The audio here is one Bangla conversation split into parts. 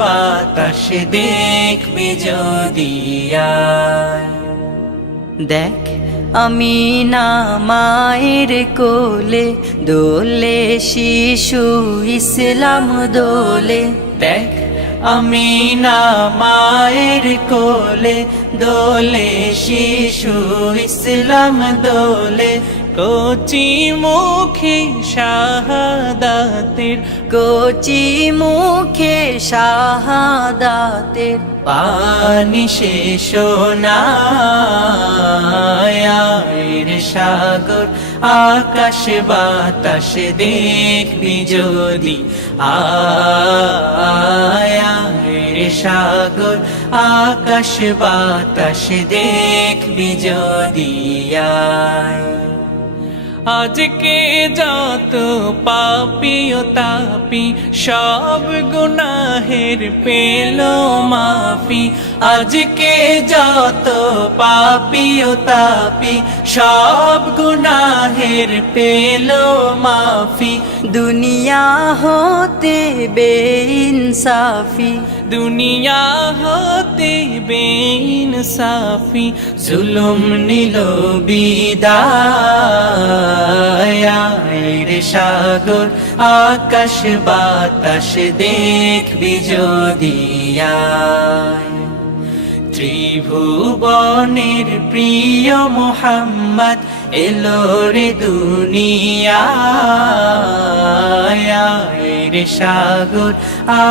বাতাস দেখবি যদি আয়। দেখ আমি না মায়ের কোলে দোলে শিশু ইসলাম দোলে। দেখ আমি না মায়ের কোলে দোলে শিশু ইসলাম দোলে। কচি মুখে শাহাদাতের কচি মুখে শাহাদাতের পানি শেষ নায়ের সাগর আকাশ বাতাস দেখবি যদি আয়ের সাগর আকাশ বাতাস দেখবি যদি আয়। আজকে যত পাপী ও তাপী সব গুনাহের পেল মাফি। আজকে যত পাপী ও তাপী সব গুনাহের পেল মাফি। দুনিয়া হতে বেইনসাফি দুনিয়া হতে বেইনসাফি জুলুম নিল বিদায়। আয়ের সাগর আকাশ বাতাস দেখবি যদি আয়। ত্রিভুবনের প্রিয় মোহাম্মদ এলো রে দুনিয়ায়। আয়ের সাগর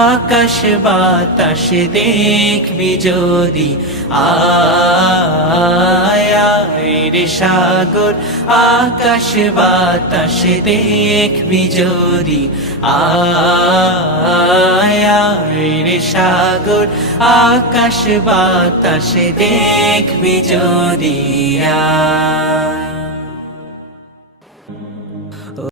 আকাশ বাতাস দেখবি যদি আয়। আয়ের সাগর আকাশ বাতাস দেখবি যদি আয়। আয়ের সাগর আকাশ বাতাস দেখবি যদি আয়।